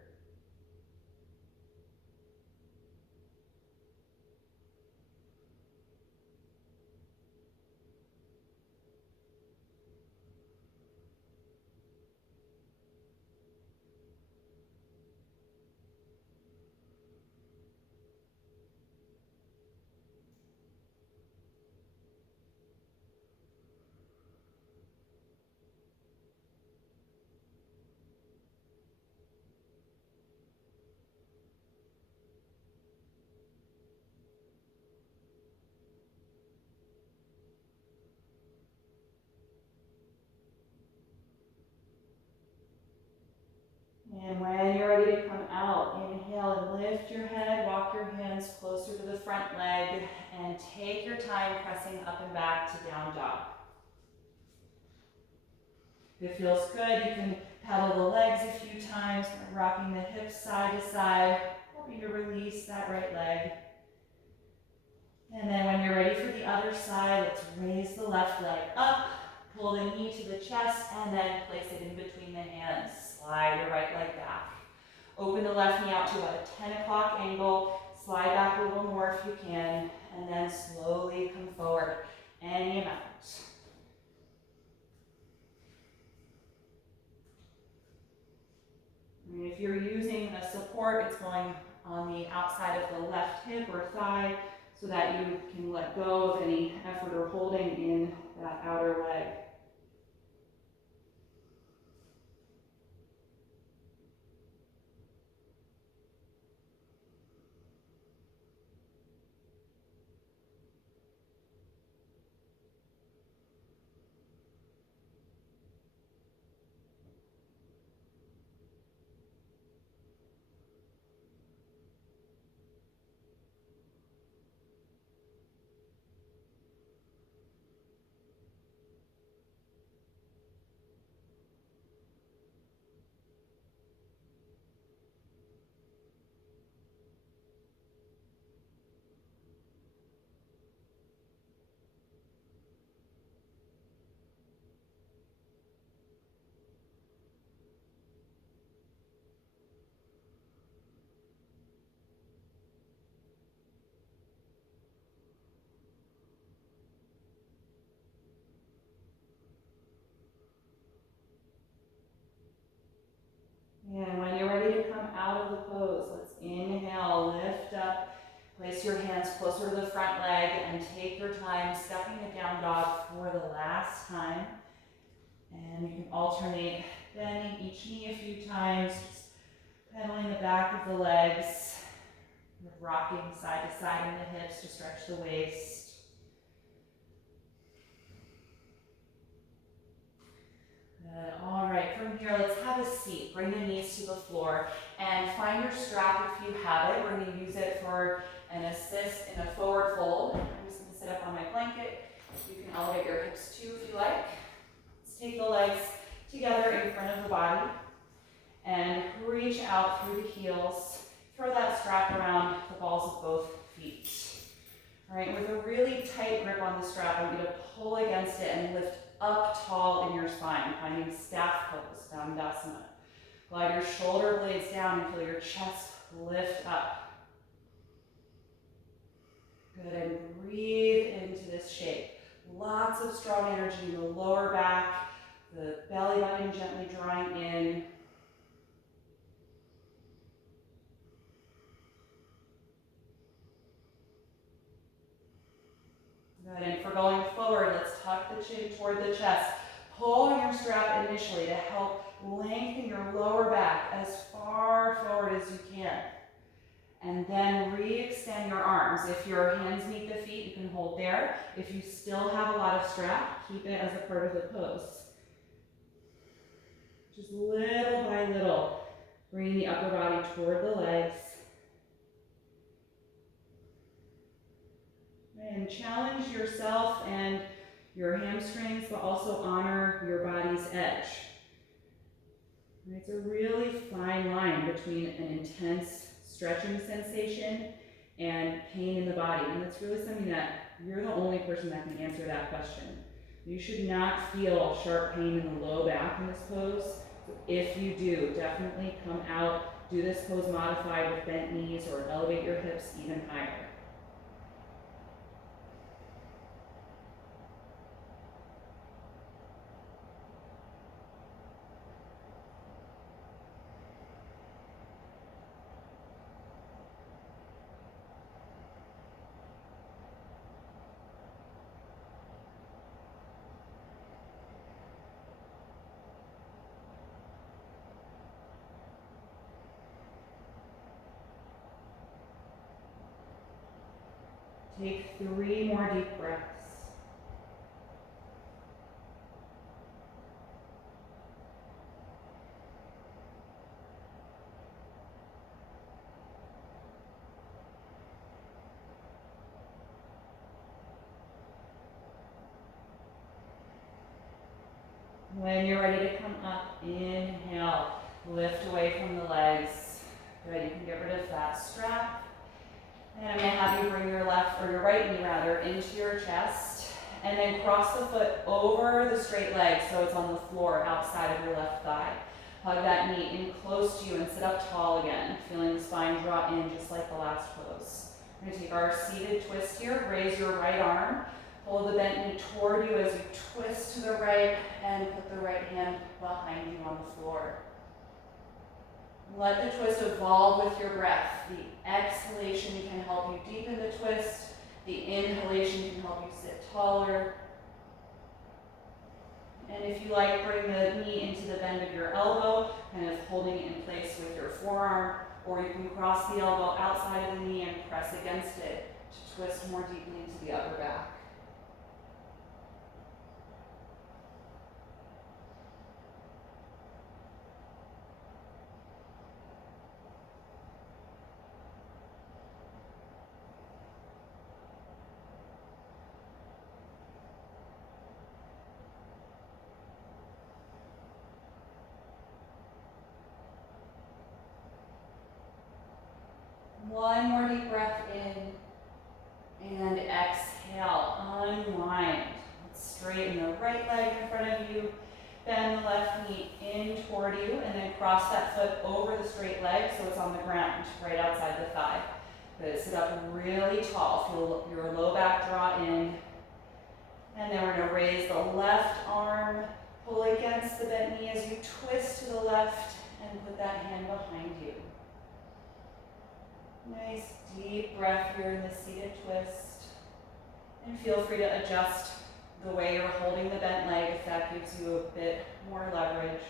And when you're ready to come out, inhale and lift your head, walk your hands closer to the front leg, and take your time pressing up and back to down dog. If it feels good, you can pedal the legs a few times, rocking the hips side to side, helping to release that right leg. And then when you're ready for the other side, let's raise the left leg up, pull the knee to the chest, and then place it in between the hands. Slide your right leg back. Open the left knee out to about a 10 o'clock angle. Slide back a little more if you can, and then slowly come forward any amount. And if you're using a support, it's going on the outside of the left hip or thigh so that you can let go of any effort or holding in that outer leg. And when you're ready to come out of the pose, let's inhale, lift up, place your hands closer to the front leg, and take your time stepping the down dog for the last time. And you can alternate bending each knee a few times, just pedaling the back of the legs, rocking side to side in the hips to stretch the waist. Good. All right, from here, let's have a seat. Bring the knees to the floor and find your strap if you have it. We're going to use it for an assist in a forward fold. I'm just going to sit up on my blanket. You can elevate your hips too if you like. Let's take the legs together in front of the body and reach out through the heels. Throw that strap around the balls of both feet. All right, with a really tight grip on the strap, I want you to pull against it and lift up tall in your spine, finding staff pose, Dandasana. Glide your shoulder blades down and feel your chest lift up. Good, and breathe into this shape. Lots of strong energy in the lower back, the belly button gently drawing in. Good, and for going forward, let's tuck the chin toward the chest. Pull on your strap initially to help lengthen your lower back as far forward as you can. And then re-extend your arms. If your hands meet the feet, you can hold there. If you still have a lot of strap, keep it as a part of the pose. Just little by little, bring the upper body toward the legs. And challenge yourself and your hamstrings, but also honor your body's edge. It's a really fine line between an intense stretching sensation and pain in the body. And that's really something that you're the only person that can answer that question. You should not feel sharp pain in the low back in this pose. If you do, definitely come out, do this pose modified with bent knees or elevate your hips even higher. Take 3 more deep breaths. When you're ready to come up, inhale, lift away from the legs. Good, you can get rid of that strap. And I'm gonna have you bring your left, or your right knee rather, into your chest. And then cross the foot over the straight leg so it's on the floor outside of your left thigh. Hug that knee in close to you and sit up tall again, feeling the spine draw in just like the last pose. We're gonna take our seated twist here, raise your right arm, pull the bent knee toward you as you twist to the right and put the right hand behind you on the floor. Let the twist evolve with your breath. The exhalation can help you deepen the twist. The inhalation can help you sit taller. And if you like, bring the knee into the bend of your elbow, kind of holding it in place with your forearm, or you can cross the elbow outside of the knee and press against it to twist more deeply into the upper back. One more deep breath in and exhale, unwind. Let's straighten the right leg in front of you, bend the left knee in toward you, and then cross that foot over the straight leg so it's on the ground, right outside the thigh. Good, sit up really tall, feel your low back draw in, and then we're gonna raise the left arm, pull against the bent knee as you twist to the left and put that hand behind you. Nice deep breath here in the seated twist. And feel free to adjust the way you're holding the bent leg if that gives you a bit more leverage.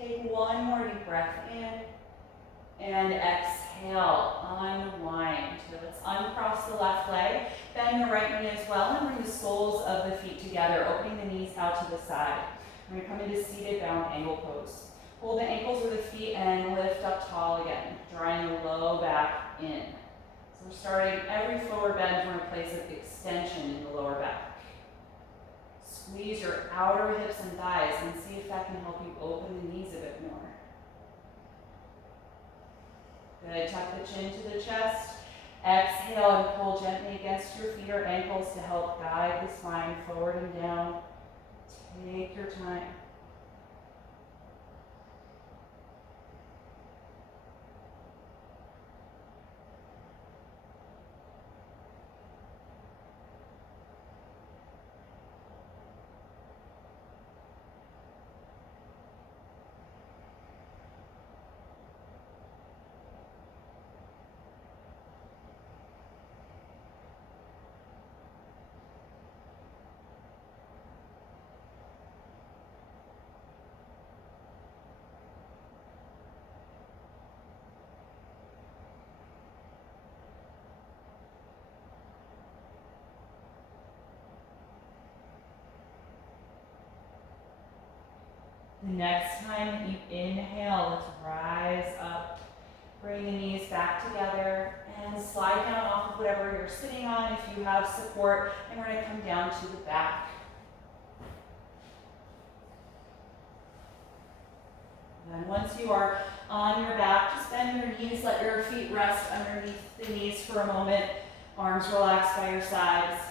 Take one more deep breath in and exhale. exhale, unwind. So let's uncross the left leg, bend the right knee as well, and bring the soles of the feet together, opening the knees out to the side. We're gonna come into seated bound angle pose. Hold the ankles or the feet and lift up tall again, drawing the low back in. So we're starting every forward bend from a place of extension in the lower back. Squeeze your outer hips and thighs and see if that can help you open the knees a bit more. Good, tuck the chin to the chest. Exhale and pull gently against your feet or ankles to help guide the spine forward and down. Take your time. The next time that you inhale, let's rise up. Bring the knees back together and slide down off of whatever you're sitting on if you have support. And we're gonna come down to the back. Then once you are on your back, just bend your knees, let your feet rest underneath the knees for a moment. Arms relaxed by your sides.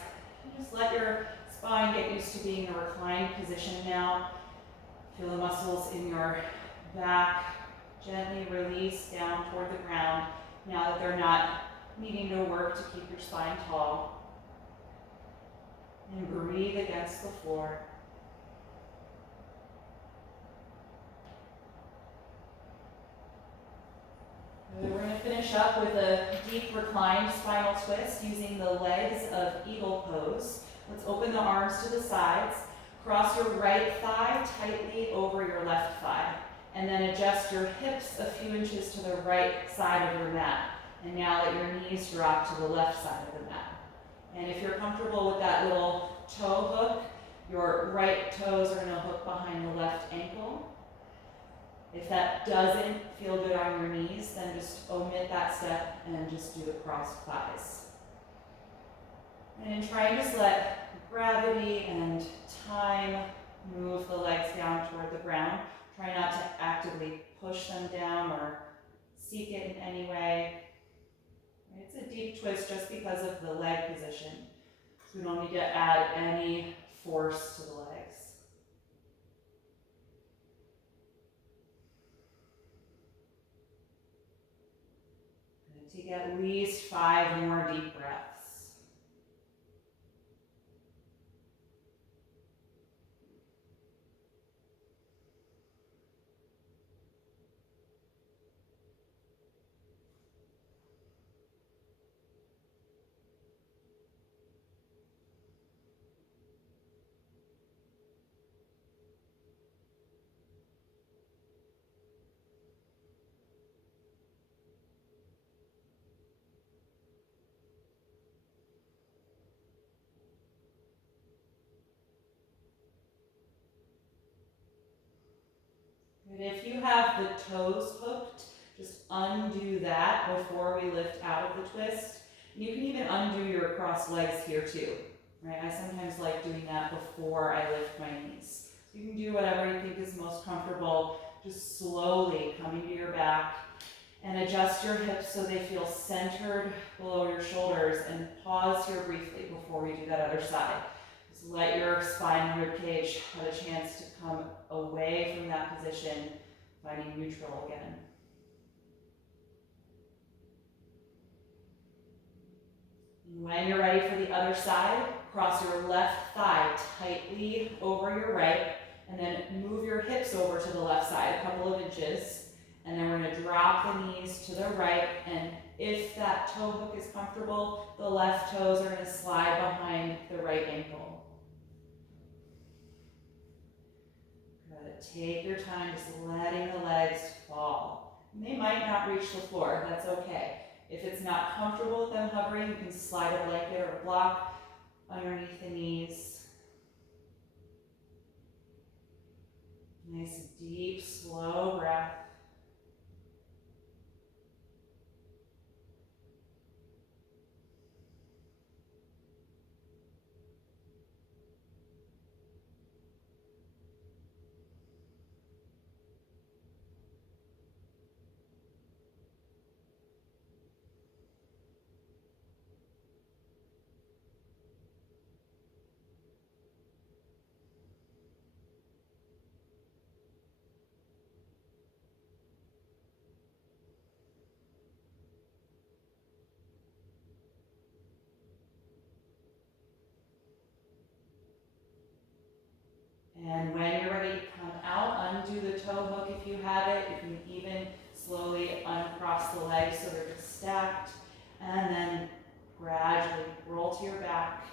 And just let your spine get used to being in a reclined position now. Feel the muscles in your back gently release down toward the ground now that they're not needing to work to keep your spine tall. And breathe against the floor. We're going to finish up with a deep reclined spinal twist using the legs of eagle pose. Let's open the arms to the sides. Cross your right thigh tightly over your left thigh. And then adjust your hips a few inches to the right side of your mat. And now let your knees drop to the left side of the mat. And if you're comfortable with that little toe hook, your right toes are going to hook behind the left ankle. If that doesn't feel good on your knees, then just omit that step and just do the crossed thighs. And try and just let gravity and time move the legs down toward the ground. Try not to actively push them down or seek it in any way. It's a deep twist just because of the leg position. So we don't need to add any force to the legs. Take at least 5 more deep breaths. And if you have the toes hooked, just undo that before we lift out of the twist. And you can even undo your crossed legs here too, right? I sometimes like doing that before I lift my knees. So you can do whatever you think is most comfortable, just slowly coming to your back and adjust your hips so they feel centered below your shoulders, and pause here briefly before we do that other side. Just let your spine and rib cage have a chance to come away from that position, finding neutral again. When you're ready for the other side, cross your left thigh tightly over your right, and then move your hips over to the left side a couple of inches. And then we're going to drop the knees to the right, and if that toe hook is comfortable, the left toes are going to slide behind the right ankle. Good. Take your time just letting the legs fall. And they might not reach the floor, that's okay. If it's not comfortable with them hovering, you can slide a blanket or a block underneath the knees. Nice, deep, slow breath. And when you're ready to come out, undo the toe hook if you have it. You can even slowly uncross the legs so they're just stacked. And then gradually roll to your back.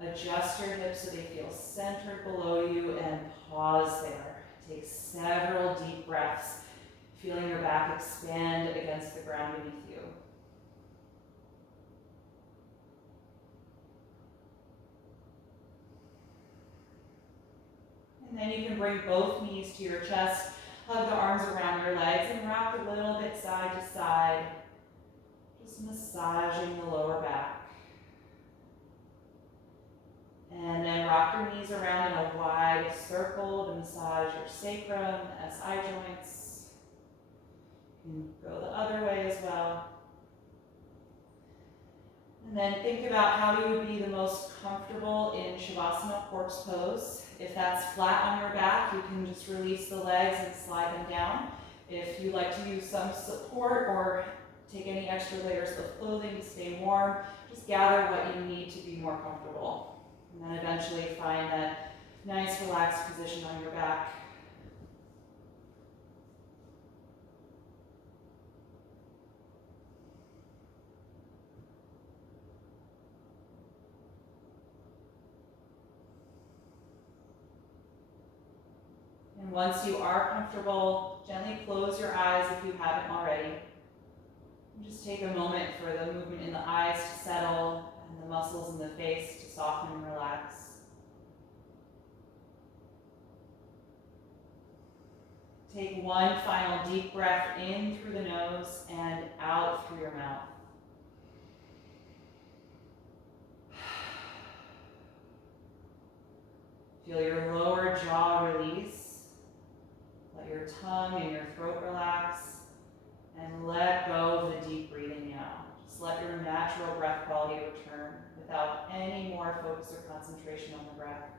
Adjust your hips so they feel centered below you and pause there. Take several deep breaths, feeling your back expand against the ground beneath you. And then you can bring both knees to your chest, hug the arms around your legs, and rock a little bit side to side, just massaging the lower back. And then rock your knees around in a wide circle to massage your sacrum, SI joints. You can go the other way as well. And then think about how you would be the most comfortable in Shavasana, corpse pose. If that's flat on your back, you can just release the legs and slide them down. If you'd like to use some support or take any extra layers of clothing to stay warm, just gather what you need to be more comfortable. And then eventually find that nice relaxed position on your back. And once you are comfortable, gently close your eyes if you haven't already. And just take a moment for the movement in the eyes to settle and the muscles in the face to soften and relax. Take one final deep breath in through the nose and out through your mouth. Feel your lower jaw release. Let your tongue and your throat relax. And let go of the deep breathing now. Just let your natural breath quality return without any more focus or concentration on the breath.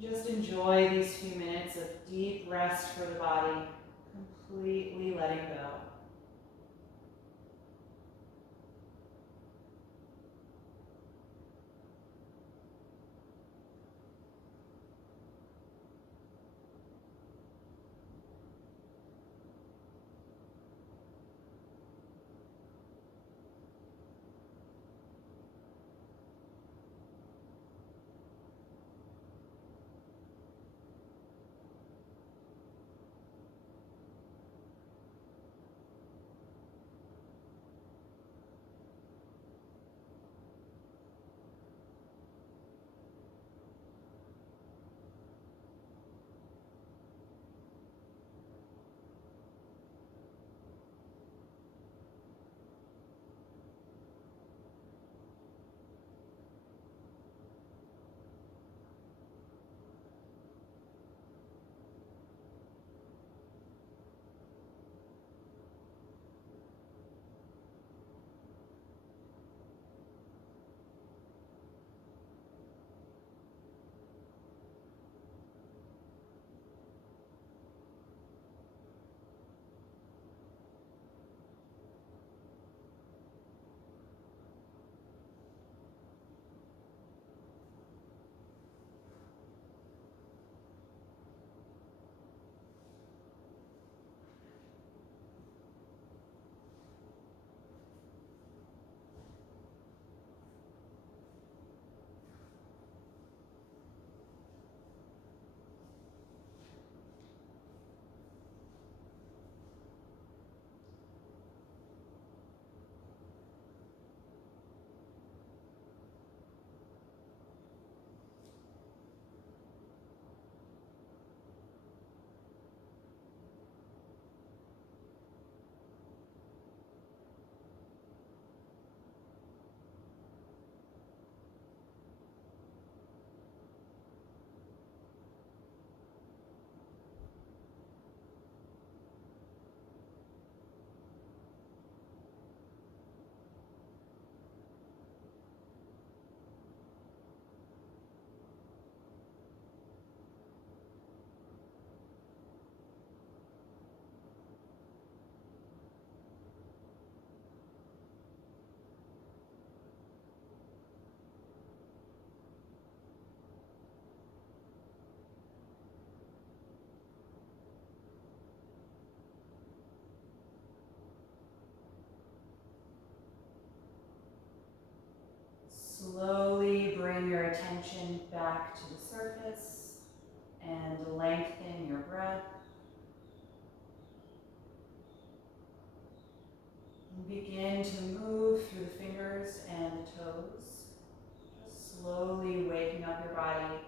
Just enjoy these few minutes of deep rest for the body, completely letting go. surface and lengthen your breath. And begin to move through the fingers and the toes, just slowly waking up your body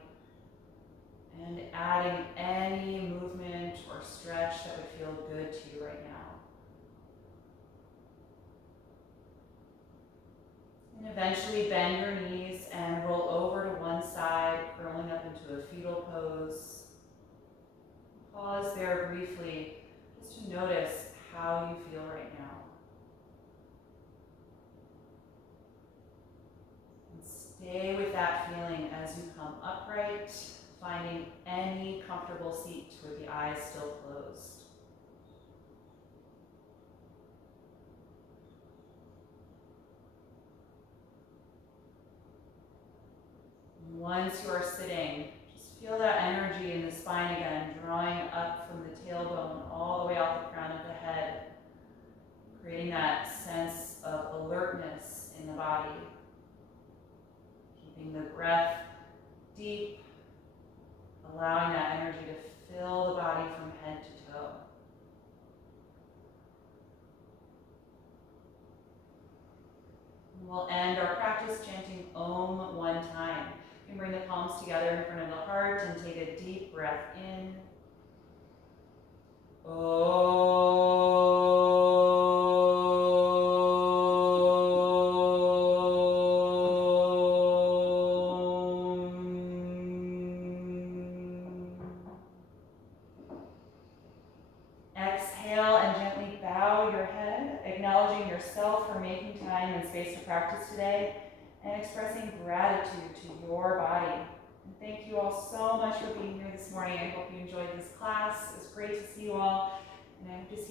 and adding any movement or stretch that would feel good to you right now. And eventually bend your knees and roll over to one side, curling up into a fetal pose. Pause there briefly just to notice how you feel right now. And stay with that feeling as you come upright, finding any comfortable seat with the eyes still closed. Once you are sitting, just feel that energy in the spine again, drawing up from the tailbone all the way out the crown of the head, creating that sense of alertness in the body. Keeping the breath deep, allowing that energy to fill the body from head to toe. We'll end our practice chanting Om one time. You can bring the palms together in front of the heart and take a deep breath in. Exhale and gently bow your head, acknowledging yourself for making time and space to practice today, and expressing gratitude to your body. And thank you all so much for being here this morning. I hope you enjoyed this class. It was great to see you all, and I hope to see you